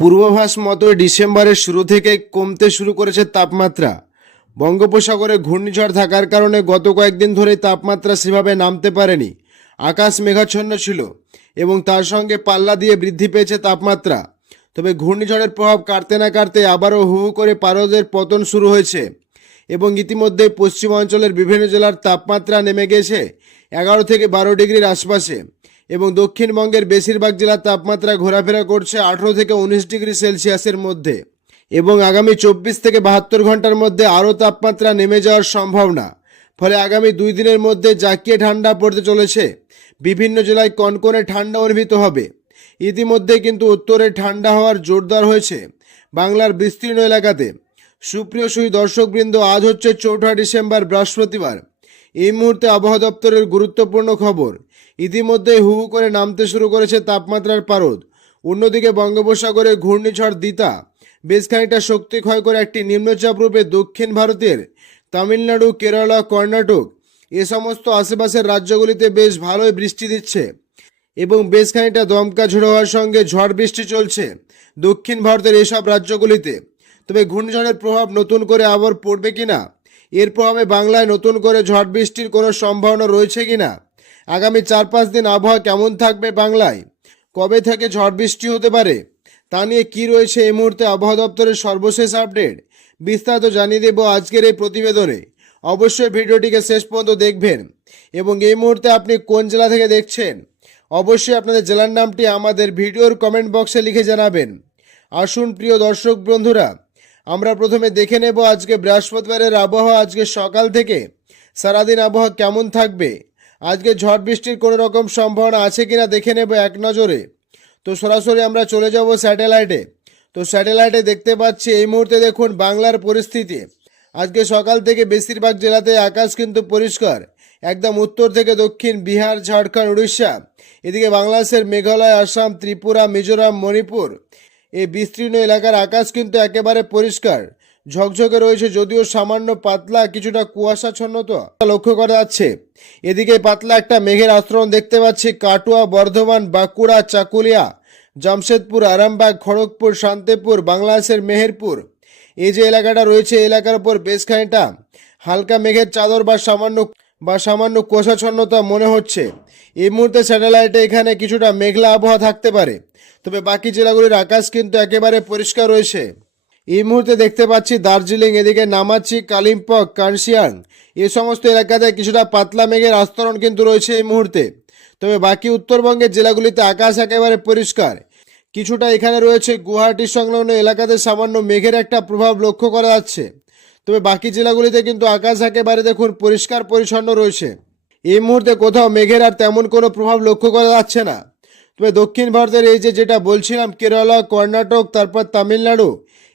পূর্বাভাস মতো ডিসেম্বরের শুরু থেকে কমতে শুরু করেছে তাপমাত্রা। বঙ্গোপসাগরে ঘূর্ণিঝড় থাকার কারণে গত কয়েকদিন ধরে তাপমাত্রা সেভাবে নামতে পারেনি। আকাশ মেঘাচ্ছন্ন ছিল এবং তার সঙ্গে পাল্লা দিয়ে বৃদ্ধি পেয়েছে তাপমাত্রা। তবে ঘূর্ণিঝড়ের প্রভাব কাটতে না কাটতে আবারও হু করে পারদের পতন শুরু হয়েছে এবং ইতিমধ্যে পশ্চিমাঞ্চলের বিভিন্ন জেলার তাপমাত্রা নেমে গেছে এগারো থেকে বারো ডিগ্রির আশপাশে। এবং দক্ষিণবঙ্গের বেশিরভাগ জেলার তাপমাত্রা ঘোরাফেরা করছে আঠেরো থেকে উনিশ ডিগ্রি সেলসিয়াসের মধ্যে। এবং আগামী চব্বিশ থেকে বাহাত্তর ঘণ্টার মধ্যে আরও তাপমাত্রা নেমে যাওয়ার সম্ভাবনা। ফলে আগামী দুই দিনের মধ্যে জাকিয়ে ঠান্ডা পড়তে চলেছে। বিভিন্ন জেলায় কনকনে ঠান্ডা অনুভূত হবে। ইতিমধ্যে কিন্তু উত্তরে ঠান্ডা হওয়ার জোরদার হয়েছে বাংলার বিস্তীর্ণ এলাকাতে। সুপ্রিয় সুই দর্শকবৃন্দ, আজ হচ্ছে চৌঠা ডিসেম্বর, বৃহস্পতিবার। এই মুহূর্তে আবহাওয়া দপ্তরের গুরুত্বপূর্ণ খবর। ইতিমধ্যে হু করে নামতে শুরু করেছে তাপমাত্রার পারদ। অন্যদিকে বঙ্গোপসাগরে ঘূর্ণিঝড় দিতা বেশ খানিকটা শক্তি ক্ষয় করে একটি নিম্নচাপ রূপে দক্ষিণ ভারতের তামিলনাড়ু, কেরালা, কর্ণাটক এ সমস্ত আশেপাশের রাজ্যগুলিতে বেশ ভালোই বৃষ্টি দিচ্ছে এবং বেশ খানিকটা দমকা ঝোড়ো হওয়ার সঙ্গে ঝড় বৃষ্টি চলছে দক্ষিণ ভারতের এসব রাজ্যগুলিতে। তবে ঘূর্ণিঝড়ের প্রভাব নতুন করে আবার পড়বে কিনা এর প্রভাবে বাংলায় নতুন করে ঝড় বৃষ্টির কোনো সম্ভাবনা রয়েছে কি না আগামী চার পাঁচ দিন আবহাওয়া কেমন থাকবে বাংলায়? কবে থেকে ঝড় বৃষ্টি হতে পারে? তা নিয়ে কী রয়েছে এই মুহূর্তে আবহাওয়া দপ্তরের সর্বশেষ আপডেট? বিস্তারিত জানিয়ে দেব আজকের এই প্রতিবেদনে। অবশ্যই ভিডিওটিকে শেষ পর্যন্ত দেখবেন। এবং এই মুহূর্তে আপনি কোন জেলা থেকে দেখছেন? অবশ্যই আপনাদের জেলার নামটি আমাদের ভিডিওর কমেন্ট বক্সে লিখে জানাবেন। আসুন প্রিয় দর্শক বন্ধুরা আমরা প্রথমে দেখে নেব আজকে বৃহস্পতিবারের আবহাওয়া। আজকে সকাল থেকে সারাদিন আবহাওয়া কেমন থাকবে? আজকে ঝড় বৃষ্টির কোনো রকম সম্ভাবনা আছে কিনা দেখে নেব এক নজরে। তো সরাসরি আমরা চলে যাব স্যাটেলাইটে। তো স্যাটেলাইটে দেখতে পাচ্ছি এই মুহূর্তে দেখুন বাংলার পরিস্থিতি। আজকে সকাল থেকে বেশিরভাগ জেলাতে আকাশ কিন্তু পরিষ্কার। একদম উত্তর থেকে দক্ষিণ বিহার, ঝাড়খণ্ড, উড়িষ্যা। এদিকে বাংলাদেশের মেঘালয়, আসাম, ত্রিপুরা, মিজোরাম, মণিপুর। এই বিস্তীর্ণ এলাকার আকাশ কিন্তু একেবারে পরিষ্কার। ঝকঝকে রয়েছে যদিও সামান্য পাতলা, কিছুটা কুয়াশাচ্ছন্নতা লক্ষ্য করা যাচ্ছে, এদিকে পাতলা একটা মেঘের আস্তরণ দেখতে পাচ্ছি কাটুয়া, বর্ধমান, বাঁকুড়া, চাকুলিয়া, জামশেদপুর, আরামবাগ, খড়গপুর, শান্তিপুর, বাংলাদেশের মেহেরপুর। এই যে এলাকাটা রয়েছে, এলাকার উপর বেশ খানিকটা হালকা মেঘের চাদর বা সামান্য বা সামান্য কোষাচ্ছন্নতা মনে হচ্ছে। এই মুহূর্তে স্যাটেলাইটে এখানে কিছুটা মেঘলা আবহাওয়া থাকতে পারে। তবে বাকি জেলাগুলির আকাশ কিন্তু একেবারে পরিষ্কার রয়েছে। এই মুহূর্তে দেখতে পাচ্ছি দার্জিলিং, এদিকে নামাচি, কালিম্পং কার্শিয়াং এ সমস্ত এলাকাতে কিছুটা পাতলা মেঘের আস্তরণ কিন্তু রয়েছে এই মুহূর্তে। তবে বাকি উত্তরবঙ্গের জেলাগুলিতে আকাশ একেবারে পরিষ্কার। কিছুটা এখানে রয়েছে গুয়াহাটি সংলগ্ন এলাকাতে সামান্য মেঘের একটা প্রভাব লক্ষ্য করা যাচ্ছে। তবে বাকি জেলাগুলিতে কিন্তু আকাশ একেবারে দেখুন পরিষ্কার পরিচ্ছন্ন রয়েছে। এই মুহূর্তে কোথাও মেঘের আর তেমন কোনো প্রভাব লক্ষ্য করা যাচ্ছে না। তবে দক্ষিণ ভারতের এই যে যেটা বলছিলাম, কেরালা, কর্ণাটক, তারপর তামিলনাড়ু,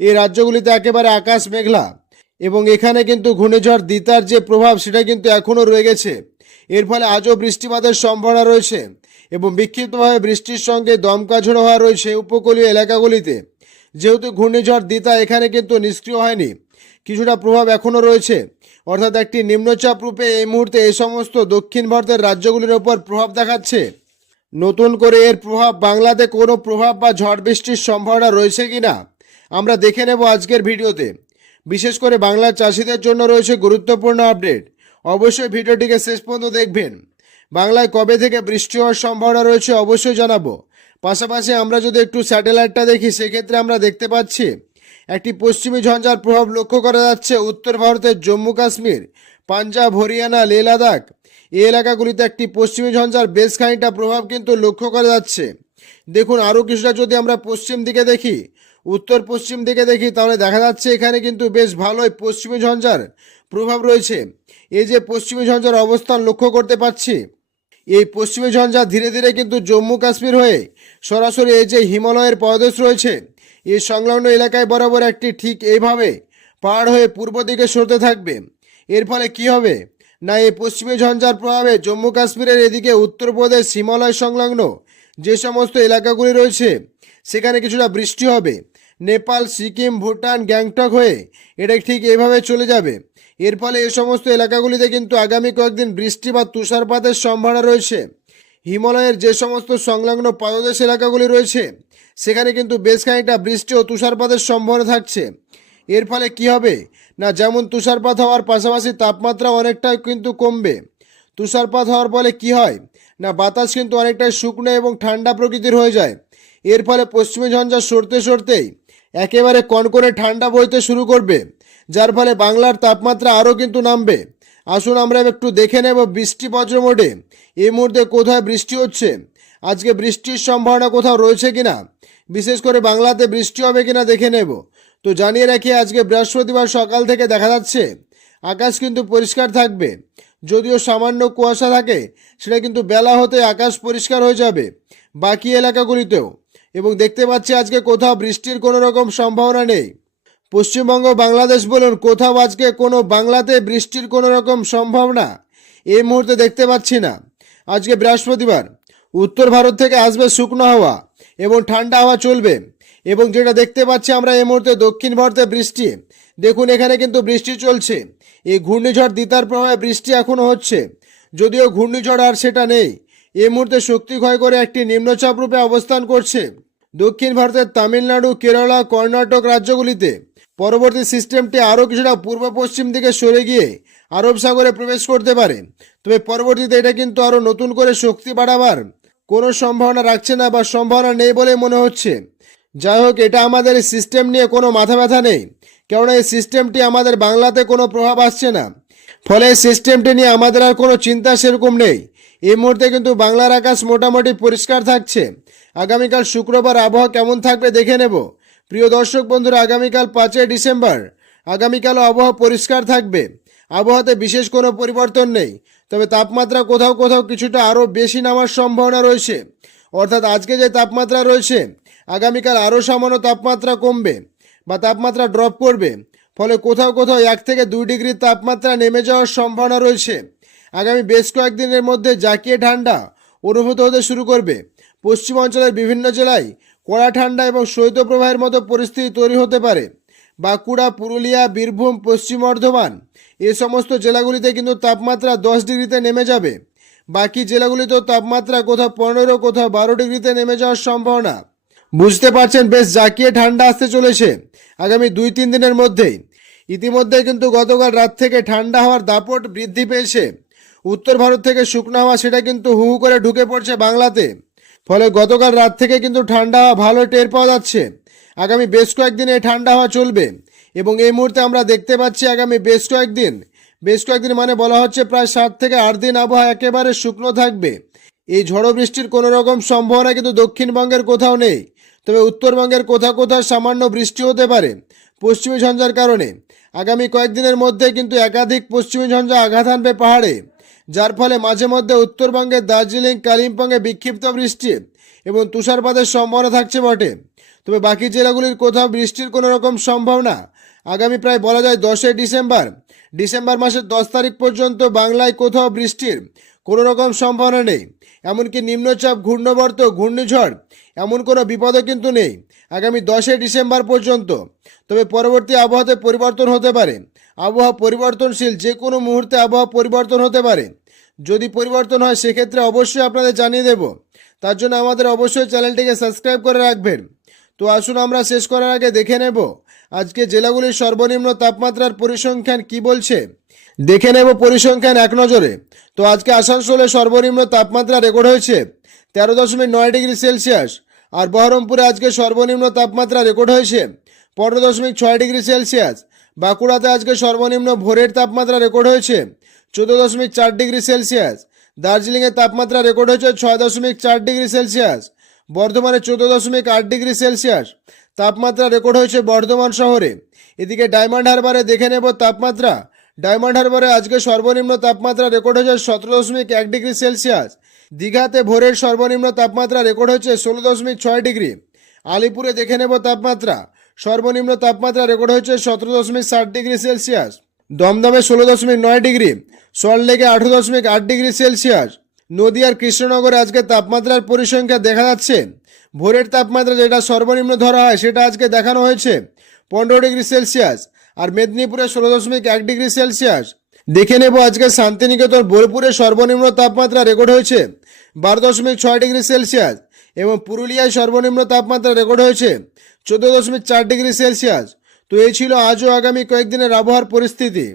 এই রাজ্যগুলিতে একেবারে আকাশ মেঘলা এবং এখানে কিন্তু ঘূর্ণিঝড় দিতার যে প্রভাব সেটা কিন্তু এখনও রয়ে গেছে। এর ফলে আজও বৃষ্টিপাতের সম্ভাবনা রয়েছে এবং বিক্ষিপ্তভাবে বৃষ্টির সঙ্গে দমকা ঝোড়ো হওয়া রয়েছে উপকূলীয় এলাকাগুলিতে। যেহেতু ঘূর্ণিঝড় দিতা এখানে কিন্তু নিষ্ক্রিয় হয়নি কিছুটা প্রভাব এখনও রয়েছে। অর্থাৎ একটি নিম্নচাপ রূপে এই মুহূর্তে এই সমস্ত দক্ষিণ ভারতের রাজ্যগুলির ওপর প্রভাব দেখাচ্ছে। নতুন করে এর প্রভাব বাংলাতে কোনো প্রভাব বা ঝড় বৃষ্টির সম্ভাবনা রয়েছে কি না আমরা দেখে নেব আজকের ভিডিওতে। বিশেষ করে বাংলার চাষিদের জন্য রয়েছে গুরুত্বপূর্ণ আপডেট। অবশ্যই ভিডিওটিকে শেষ পর্যন্ত দেখবেন। বাংলায় কবে থেকে বৃষ্টি হওয়ার সম্ভাবনা রয়েছে অবশ্যই জানাব। পাশাপাশি আমরা যদি একটু স্যাটেলাইটটা দেখি, সেক্ষেত্রে আমরা দেখতে পাচ্ছি একটি পশ্চিমী ঝঞ্ঝার প্রভাব লক্ষ্য করা যাচ্ছে। উত্তর ভারতের জম্মু কাশ্মীর, পাঞ্জাব, হরিয়ানা লে লাদাখ। এই এলাকাগুলিতে একটি পশ্চিমী ঝঞ্ঝার বেশ খানিকটা প্রভাব কিন্তু লক্ষ্য করা যাচ্ছে। দেখুন, আরও কিছুটা যদি আমরা পশ্চিম দিকে দেখি, উত্তর পশ্চিম দিকে দেখি, তাহলে দেখা যাচ্ছে এখানে কিন্তু বেশ ভালোই পশ্চিমী ঝঞ্ঝার প্রভাব রয়েছে। এই যে পশ্চিমী ঝঞ্ঝার অবস্থান লক্ষ্য করতে পাচ্ছি, এই পশ্চিমী ঝঞ্ঝা ধীরে ধীরে কিন্তু জম্মু কাশ্মীর হয়ে সরাসরি এই যে হিমালয়ের পদদেশ রয়েছে। এই সংলগ্ন এলাকায় বরাবর একটি ঠিক এইভাবে পাহাড় হয়ে পূর্ব দিকে সরতে থাকবে। এর ফলে কি হবে? না, এই পশ্চিমী ঝঞ্ঝার প্রভাবে জম্মু কাশ্মীরের এদিকে উত্তরপ্রদেশ, হিমালয় সংলগ্ন যে সমস্ত এলাকাগুলি রয়েছে, সেখানে কিছুটা বৃষ্টি হবে। নেপাল, সিকিম, ভুটান, গ্যাংটক হয়ে এটা ঠিক এভাবে চলে যাবে। এর ফলে এই সমস্ত এলাকাগুলিতে কিন্তু আগামী কয়েকদিন বৃষ্টি বা তুষারপাতের সম্ভাবনা রয়েছে। হিমালয়ের যে সমস্ত সংলগ্ন পাদদেশ এলাকাগুলি রয়েছে, সেখানে কিন্তু বেশ খানিকটা বৃষ্টি ও তুষারপাতের সম্ভাবনা থাকছে। এর ফলে কি হবে? না, যেমন তুষারপাত হওয়ার পাশাপাশি তাপমাত্রা অনেকটাই কিন্তু কমবে। তুষারপাত হওয়ার ফলে কি হয়? না, বাতাস কিন্তু অনেকটাই শুকনো এবং ঠান্ডা প্রকৃতির হয়ে যায়। এর ফলে পশ্চিমী ঝঞ্ঝা সরতে সরতেই একেবারে কনকনে ঠান্ডা বইতে শুরু করবে, যার ফলে বাংলার তাপমাত্রা আরও কিন্তু নামবে। আসুন আমরা একটু দেখে নেব বৃষ্টি মোডে এই মুহূর্তে কোথায় বৃষ্টি হচ্ছে? আজকে বৃষ্টির সম্ভাবনা কোথাও রয়েছে কিনা? বিশেষ করে বাংলাতে বৃষ্টি হবে কিনা দেখে নেব। তো জানিয়ে রাখি, আজকে বৃহস্পতিবার সকাল থেকে দেখা যাচ্ছে, আকাশ কিন্তু পরিষ্কার থাকবে। যদিও সামান্য কুয়াশা থাকে, সেটা কিন্তু বেলা হতে আকাশ পরিষ্কার হয়ে যাবে বাকি এলাকাগুলিতেও। এবং দেখতে পাচ্ছি আজকে কোথাও বৃষ্টির কোনো রকম সম্ভাবনা নেই। পশ্চিমবঙ্গ বাংলাদেশ বলুন, কোথাও আজকে কোনো বাংলাতে বৃষ্টির কোনো রকম সম্ভাবনা? এই মুহূর্তে দেখতে পাচ্ছি না। আজকে বৃহস্পতিবার, উত্তর ভারত থেকে আসবে শুকনো হাওয়া এবং ঠান্ডা হাওয়া চলবে এবং যেটা দেখতে পাচ্ছি আমরা এই মুহূর্তে দক্ষিণ ভারতে বৃষ্টি। দেখুন, এখানে কিন্তু বৃষ্টি চলছে। এই ঘূর্ণিঝড় দিতার প্রভাবে বৃষ্টি এখনও হচ্ছে। যদিও ঘূর্ণিঝড় আর সেটা নেই, এই মুহূর্তে শক্তি ক্ষয় করে একটি নিম্নচাপ রূপে অবস্থান করছে দক্ষিণ ভারতের তামিলনাড়ু, কেরালা, কর্ণাটক রাজ্যগুলিতে। পরবর্তী সিস্টেমটি আরও কিছুটা পূর্ব পশ্চিম দিকে সরে গিয়ে আরব সাগরে প্রবেশ করতে পারে। তবে পরবর্তীতে এটা কিন্তু আরও নতুন করে শক্তি বাড়াবার কোনো সম্ভাবনা রাখছে না বা সম্ভাবনা নেই বলে মনে হচ্ছে। যাই হোক, এটা আমাদের সিস্টেম নিয়ে কোনো মাথা ব্যথা নেই, কেননা এই সিস্টেমটি আমাদের বাংলাতে কোনো প্রভাব আসছে না। ফলে এই সিস্টেমটি নিয়ে আমাদের আর কোনো চিন্তা সেরকম নেই। এই মুহূর্তে কিন্তু বাংলার আকাশ মোটামুটি পরিষ্কার থাকছে। আগামীকাল শুক্রবার আবহাওয়া কেমন থাকবে দেখে নেব। প্রিয় দর্শক বন্ধুরা, আগামীকাল পাঁচই ডিসেম্বর। আগামীকালও আবহাওয়া পরিষ্কার থাকবে। আবহাওয়াতে বিশেষ কোনো পরিবর্তন নেই। তবে তাপমাত্রা কোথাও কোথাও কিছুটা আরও বেশি নামার সম্ভাবনা রয়েছে। অর্থাৎ আজকে যে তাপমাত্রা রয়েছে, আগামীকাল আরও সামান্য তাপমাত্রা কমবে বা তাপমাত্রা ড্রপ করবে। ফলে কোথাও কোথাও এক থেকে দুই ডিগ্রি তাপমাত্রা নেমে যাওয়ার সম্ভাবনা রয়েছে। আগামী বেশ কয়েকদিনের মধ্যে জাকিয়ে ঠান্ডা অনুভূত হতে শুরু করবে। পশ্চিম অঞ্চলের বিভিন্ন জেলায় কড়া ঠান্ডা এবং শৈত্যপ্রবাহের মতো পরিস্থিতি তৈরি হতে পারে। বাঁকুড়া, পুরুলিয়া, বীরভূম, পশ্চিম বর্ধমান, এ সমস্ত জেলাগুলিতে কিন্তু তাপমাত্রা দশ ডিগ্রিতে নেমে যাবে। বাকি জেলাগুলিতেও তাপমাত্রা কোথাও পনেরো, কোথাও বারো ডিগ্রিতে নেমে যাওয়ার সম্ভাবনা। বুঝতে পারছেন, বেশ জাকিয়ে ঠান্ডা আসতে চলেছে আগামী দুই তিন দিনের মধ্যেই। ইতিমধ্যে কিন্তু গতকাল রাত থেকে ঠান্ডা হওয়ার দাপট বৃদ্ধি পেয়েছে। উত্তর ভারত থেকে শুকনো হাওয়া সেটা কিন্তু হু হু করে ঢুকে পড়ছে বাংলাতে। ফলে গতকাল রাত থেকে কিন্তু ঠান্ডা হাওয়া ভালো টের পাওয়া যাচ্ছে। আগামী বেশ কয়েকদিন এই ঠান্ডা হাওয়া চলবে এবং এই মুহূর্তে আমরা দেখতে পাচ্ছি আগামী বেশ কয়েকদিন। বেশ কয়েকদিন মানে বলা হচ্ছে প্রায় সাত থেকে আট দিন আবহাওয়া একেবারে শুকনো থাকবে। এই ঝড়ো বৃষ্টির কোনো রকম সম্ভাবনা কিন্তু দক্ষিণবঙ্গের কোথাও নেই। তবে উত্তরবঙ্গের কোথাও কোথাও সামান্য বৃষ্টি হতে পারে পশ্চিমী ঝঞ্ঝার কারণে। আগামী কয়েকদিনের মধ্যে কিন্তু একাধিক পশ্চিমী ঝঞ্ঝা আঘাত আনবে পাহাড়ে। যার ফলে মাঝে মধ্যে উত্তরবঙ্গের দার্জিলিং, কালিম্পংয়ে বিক্ষিপ্ত বৃষ্টি এবং তুষারপাতের সম্ভাবনা থাকছে বটে। তবে বাকি জেলাগুলির কোথাও বৃষ্টির কোনো রকম সম্ভাবনা? আগামী প্রায় বলা যায় দশই ডিসেম্বর। ডিসেম্বর মাসের দশ তারিখ পর্যন্ত বাংলায় কোথাও বৃষ্টির কোনো রকম সম্ভাবনা নেই। এমনকি নিম্নচাপ, ঘূর্ণবর্ত, ঘূর্ণিঝড় এমন কোনো বিপদও কিন্তু নেই আগামী দশই ডিসেম্বর পর্যন্ত। তবে পরবর্তী আবহাওয়াতে পরিবর্তন হতে পারে। আবহাওয়া পরিবর্তনশীল যে কোনো মুহূর্তে আবহাওয়া পরিবর্তন হতে পারে। যদি পরিবর্তন হয়, সেক্ষেত্রে অবশ্যই আপনাদের জানিয়ে দেব। তার জন্য আমাদের অবশ্যই চ্যানেলটিকে সাবস্ক্রাইব করে রাখবেন। তো আসুন, আমরা শেষ করার আগে দেখে নেব, আজকে জেলাগুলির সর্বনিম্ন তাপমাত্রার পরিসংখ্যান কি বলছে। দেখে নেব পরিসংখ্যান এক নজরে। তো আজকে আসানসোলে সর্বনিম্ন তাপমাত্রা রেকর্ড হয়েছে তেরো দশমিক নয় ডিগ্রি সেলসিয়াস আর বহরমপুরে আজকে সর্বনিম্ন তাপমাত্রা রেকর্ড হয়েছে পনেরো দশমিক ছয় ডিগ্রি সেলসিয়াস। বাঁকুড়াতে আজকে সর্বনিম্ন ভোরের তাপমাত্রা রেকর্ড হয়েছে চোদ্দ দশমিক চার ডিগ্রি সেলসিয়াস। দার্জিলিংয়ের তাপমাত্রা রেকর্ড হয়েছে ছয় দশমিক চার ডিগ্রি সেলসিয়াস। বর্ধমানে চোদ্দ দশমিক আট ডিগ্রি সেলসিয়াস। তাপমাত্রা রেকর্ড হয়েছে বর্ধমান শহরে। এদিকে ডায়মন্ড হারবারে দেখে নেব তাপমাত্রা। ডায়মন্ড হারবারে আজকে সর্বনিম্ন তাপমাত্রা রেকর্ড হয়েছে সতেরো দশমিক এক ডিগ্রি সেলসিয়াস। দীঘাতে ভোরের সর্বনিম্ন তাপমাত্রা রেকর্ড হয়েছে ষোলো দশমিক ছয় ডিগ্রি। আলিপুরে দেখে নেব তাপমাত্রা। সর্বনিম্ন তাপমাত্রা রেকর্ড হয়েছে সতেরো দশমিক ষাট ডিগ্রি সেলসিয়াস। দমদমে ষোলো দশমিক নয় ডিগ্রি, সল্টলেকে আঠেরো দশমিক আট ডিগ্রি সেলসিয়াস। নদীয়ার কৃষ্ণনগরে আজকে তাপমাত্রার পরিসংখ্যা দেখা যাচ্ছে। ভোরের তাপমাত্রা যেটা সর্বনিম্ন ধরা হয়, সেটা আজকে দেখানো হয়েছে। পনেরো ডিগ্রি সেলসিয়াস আর মেদিনীপুরে ষোলো দশমিক এক ডিগ্রি সেলসিয়াস। দেখে নেব আজকে শান্তিনিকেতন, বোলপুরে সর্বনিম্ন তাপমাত্রা রেকর্ড হয়েছে, বারো দশমিক ছয় ডিগ্রি সেলসিয়াস এবং পুরুলিয়ায় সর্বনিম্ন তাপমাত্রা রেকর্ড হয়েছে, চোদ্দ দশমিক চার ডিগ্রি সেলসিয়াস। তো এই ছিল আজও আগামী কয়েকদিনের আবহাওয়ার পরিস্থিতি।